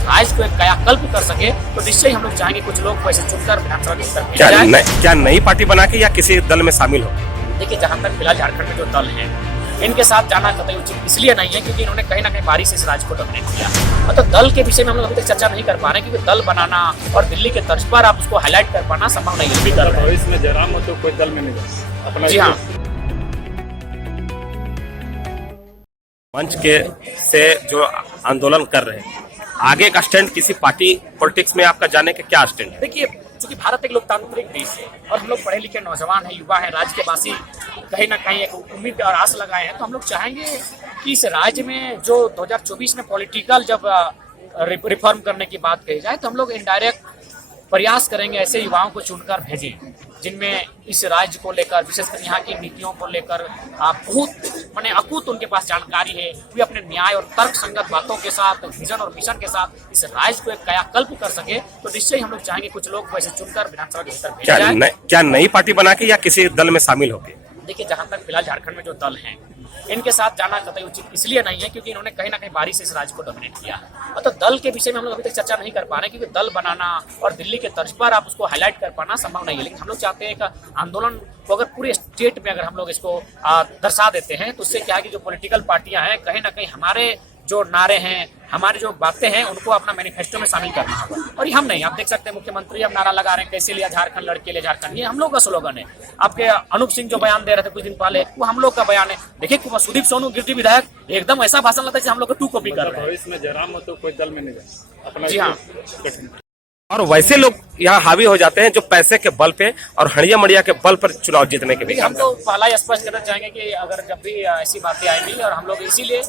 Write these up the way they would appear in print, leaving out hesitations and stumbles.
राज्य को एक कायाकल्प कर सके, तो निश्चय हम लोग चाहेंगे कुछ लोग वैसे चुनकर विधानसभा के अंदर भेजा जाए। क्या नई पार्टी बना के या किसी दल में शामिल हो? देखिए, जहाँ तक फिलहाल झारखंड में जो दल है, इनके साथ जाना कतई उचित इसलिए नहीं है क्योंकि इन्होंने कहीं ना कहीं बारी से इस राज्य को डोमिनेट किया। तो दल के विषय में हम लोग अभी तक चर्चा नहीं कर पा रहे, क्योंकि दल बनाना और दिल्ली के तर्ज पर आप उसको हाईलाइट कर पाना संभव नहीं है। इसमें जयराम हो तो कोई दल में नहीं। जी हाँ, मंच के से जो आंदोलन कर रहे हैं, आगे का स्टैंड किसी पार्टी पॉलिटिक्स में आपका जाने का क्या स्टैंड है? देखिए, चूंकि भारत एक लोकतांत्रिक देश है और हम लोग पढ़े लिखे नौजवान हैं, युवा हैं, राज्य के वासी कहीं ना कहीं एक उम्मीद और आस लगाए हैं, तो हम लोग चाहेंगे कि इस राज्य में जो 2024 में पॉलिटिकल जब रिफॉर्म करने की बात कही जाए, तो हम लोग इनडायरेक्ट प्रयास करेंगे ऐसे युवाओं को चुनकर भेजें जिनमें इस राज्य को लेकर, विशेषकर यहाँ की नीतियों को लेकर बहुत माने अकूत उनके पास जानकारी है। वे अपने न्याय और तर्क संगत बातों के साथ, विजन और मिशन के साथ इस राज्य को एक कायाकल्प कर सके, तो निश्चय हम लोग चाहेंगे कुछ लोग वैसे चुनकर विधानसभा के अंदर भेजा जाए। क्या नई पार्टी बना के या किसी दल में शामिल होके? देखिए, जहाँ तक फिलहाल झारखंड में जो दल हैं, इनके साथ जाना कतई उचित इसलिए नहीं है क्योंकि इन्होंने कहीं ना कहीं बारी से इस राज्य को डोमिनेट किया है। तो दल के विषय में हम लोग अभी तक चर्चा नहीं कर पा रहे, क्योंकि दल बनाना और दिल्ली के तर्ज पर आप उसको हाईलाइट कर पाना संभव नहीं है। लेकिन हम लोग चाहते हैं कि आंदोलन को अगर पूरे स्टेट में अगर हम लोग इसको दर्शा देते हैं, तो उससे क्या है कि जो पॉलिटिकल पार्टियां हैं, कहीं ना कहीं हमारे जो नारे हैं, हमारी जो बातें हैं, उनको अपना मैनिफेस्टो में शामिल करना होगा। और ये हम नहीं, आप देख सकते हैं मुख्यमंत्री अब नारा लगा रहे हैं, कैसे लिया झारखंड, लड़के ले झारखंड, ये हम लोग का स्लोगन है। आपके अनूप सिंह जो बयान दे रहे थे कुछ दिन पहले, वो हम लोग का बयान है। देखिए, सुदीप सोनू गिरडी विधायक एकदम ऐसा भाषण लगता है जैसे हम लोग को टू कॉपी कर रहे हैं। इसमें जयराम हो तो कोई दल में नहीं। जी हाँ, और वैसे लोग यहाँ हावी हो जाते हैं जो पैसे के बल पे और हड़िया मड़िया के बल पर चुनाव जीतने के लिए। हम तो पहला ही स्पष्ट करना चाहेंगे कि अगर जब भी ऐसी बातें आएंगी, और हम लोग इसीलिए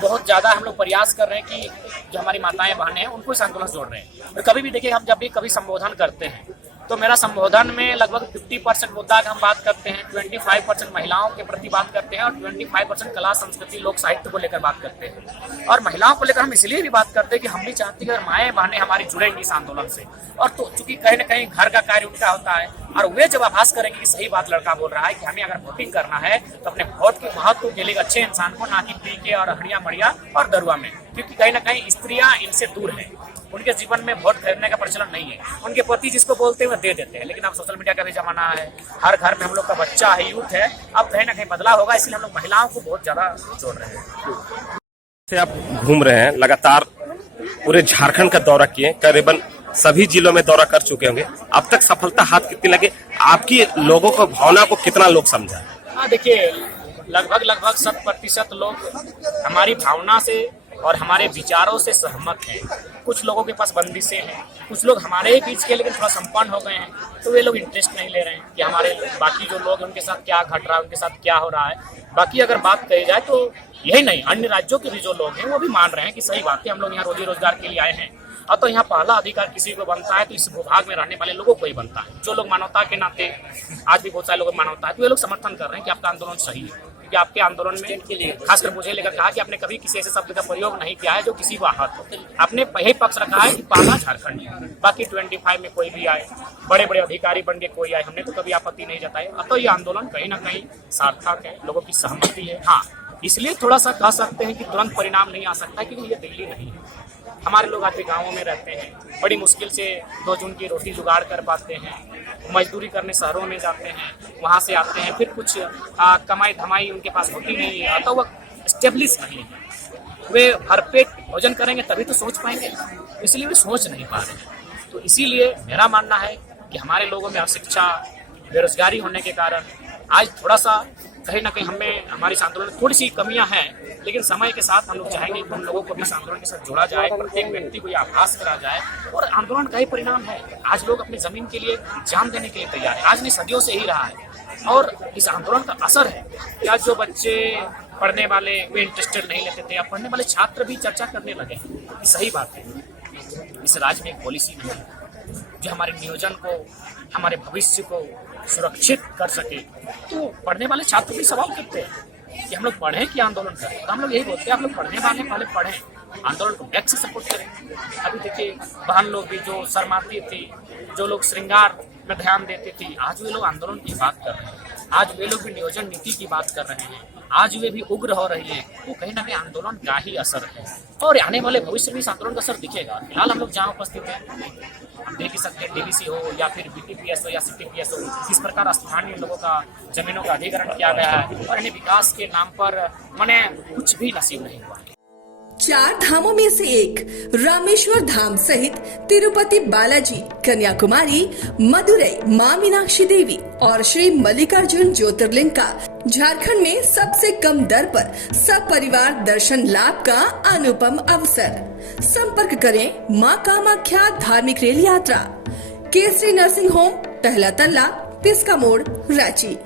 बहुत ज्यादा हम लोग प्रयास कर रहे हैं कि जो हमारी माताएं बहनें हैं उनको इस आंदोलन से जोड़ रहे हैं। और कभी भी देखिए, हम जब भी कभी संबोधन करते हैं, तो मेरा संबोधन में लगभग 50% मुद्दा का हम बात करते हैं, 25% महिलाओं के प्रति बात करते हैं और 25% कला संस्कृति लोक साहित्य को लेकर बात करते हैं। और महिलाओं को लेकर हम इसलिए भी बात करते हैं कि हम भी चाहते हैं कि माएँ बहनें हमारी जुड़ेंगी इस आंदोलन से। और तो चूंकि कहीं ना कहीं घर का कार्य उनका होता है, और वे जब आभास करेंगे कि सही बात लड़का बोल रहा है कि हमें अगर वोटिंग करना है तो अपने वोट के महत्व के लिए अच्छे इंसान को, ना कि पी के और हड़िया मड़िया और दरुआ में, क्योंकि कहीं ना कहीं स्त्रियां इनसे दूर है। उनके जीवन में वोट खरीदने का प्रचलन नहीं है। उनके पति जिसको बोलते हैं वो दे देते हैं। लेकिन अब सोशल मीडिया का भी जमाना है, हर घर में हम लोग का बच्चा है, यूथ है, अब कहीं ना कहीं बदलाव होगा, इसलिए हम लोग महिलाओं को बहुत ज्यादा जोड़ रहे हैं। से आप घूम रहे हैं, लगातार पूरे झारखंड का दौरा किए, करीबन सभी जिलों में दौरा कर चुके होंगे। अब तक सफलता हाथ कितनी लगे? आपकी लोगों को भावना को कितना लोग समझा? हाँ, देखिए, लगभग 100% लोग हमारी भावना से और हमारे विचारों से सहमत हैं। कुछ लोगों के पास बंदिशें हैं, कुछ लोग हमारे ही बीच के लेकिन थोड़ा संपन्न हो गए हैं, तो वे लोग इंटरेस्ट नहीं ले रहे हैं कि हमारे बाकी जो लोग उनके साथ क्या घट रहा है, उनके साथ क्या हो रहा है। बाकी अगर बात कही जाए तो यही नहीं, अन्य राज्यों के भी जो लोग हैं वो भी मान रहे हैं कि सही बात है, हम लोग यहाँ रोजी रोजगार के लिए आए हैं। और तो यहाँ पहला अधिकार किसी को बनता है तो इस भूभाग में रहने वाले लोगों को ही बनता है। जो लोग मानवता के नाते, आज भी बहुत सारे लोग मानवता है, तो वे लोग समर्थन कर रहे हैं कि आपका आंदोलन सही है। क्योंकि आपके आंदोलन में खासकर मुझे लेकर कहा कि आपने कभी किसी ऐसे शब्द का प्रयोग नहीं किया है जो किसी को आहत हो। आपने यही पक्ष रखा है कि पहला झारखंड है, बाकी 25 में कोई भी आए, बड़े बड़े अधिकारी बन के कोई आए, हमने तो कभी आपत्ति नहीं जताई। तो ये आंदोलन कहीं ना कहीं सार्थक है, लोगों की सहमति है। हाँ, इसलिए थोड़ा सा कह सकते हैं कि तुरंत परिणाम नहीं आ सकता, क्योंकि ये दिल्ली नहीं है। हमारे लोग आज भी गाँवों में रहते हैं, बड़ी मुश्किल से 2 जून की रोटी जुगाड़ कर पाते हैं, मजदूरी करने शहरों में जाते हैं, वहाँ से आते हैं, फिर कुछ कमाई धमाई उनके पास होती नहीं है, तो वह स्टेब्लिश नहीं है। वे भरपेट भोजन करेंगे तभी तो सोच पाएंगे, इसलिए वे सोच नहीं पा रहे। तो इसीलिए मेरा मानना है कि हमारे लोगों में अशिक्षा, बेरोजगारी होने के कारण आज थोड़ा सा कहीं ना कहीं हमें, हमारी इस आंदोलन में थोड़ी सी कमियां हैं, लेकिन समय के साथ हम लोग चाहेंगे कि उन लोगों को भी इस आंदोलन के साथ जोड़ा जाए, प्रत्येक व्यक्ति को यह आभास करा जाए। और आंदोलन का ही परिणाम है, आज लोग अपनी जमीन के लिए जान देने के लिए तैयार है, आज नहीं सदियों से ही रहा है। और इस आंदोलन का असर है कि आज जो बच्चे पढ़ने वाले वे इंटरेस्टेड नहीं लेते थे, अब पढ़ने वाले छात्र भी चर्चा करने लगे। सही बात है, इस राज्य में एक पॉलिसी नहीं है जो हमारे नियोजन को, हमारे भविष्य को सुरक्षित कर सके। तो पढ़ने वाले छात्र भी सवाल करते हैं कि हम लोग पढ़ें कि आंदोलन करें, तो हम लोग यही बोलते हैं आप लोग पढ़ने वाले पहले पढ़ें, आंदोलन को बैक से सपोर्ट करें। अभी देखिए, बहन लोग भी जो शर्माती थी, जो लोग श्रृंगार में ध्यान देते थे, आज वे लोग आंदोलन की बात कर रहे हैं। आज वे लोग भी नियोजन नीति की बात कर रहे हैं, आज वे भी उग्र हो रही है, वो कहीं ना कहीं आंदोलन का ही असर है और आने वाले भविष्य में इस आंदोलन का असर दिखेगा। फिलहाल हम लोग जहाँ उपस्थित हैं, हम देख ही सकते हैं डीवीसी हो या फिर बीटीपीएस हो या सीटीपीएस हो, किस प्रकार स्थानीय लोगों का जमीनों का अधिग्रहण किया गया है और इन्हें विकास के नाम पर माने कुछ भी नसीब नहीं हुआ। 4 धामों में से एक रामेश्वर धाम सहित तिरुपति बालाजी, कन्याकुमारी, मदुरई मां मीनाक्षी देवी और श्री मल्लिकार्जुन ज्योतिर्लिंग का झारखंड में सबसे कम दर पर सब परिवार दर्शन लाभ का अनुपम अवसर। संपर्क करें मां कामाख्या धार्मिक रेल यात्रा, केसरी नर्सिंग होम, पहला तल्ला, पिस्का मोड़, रांची।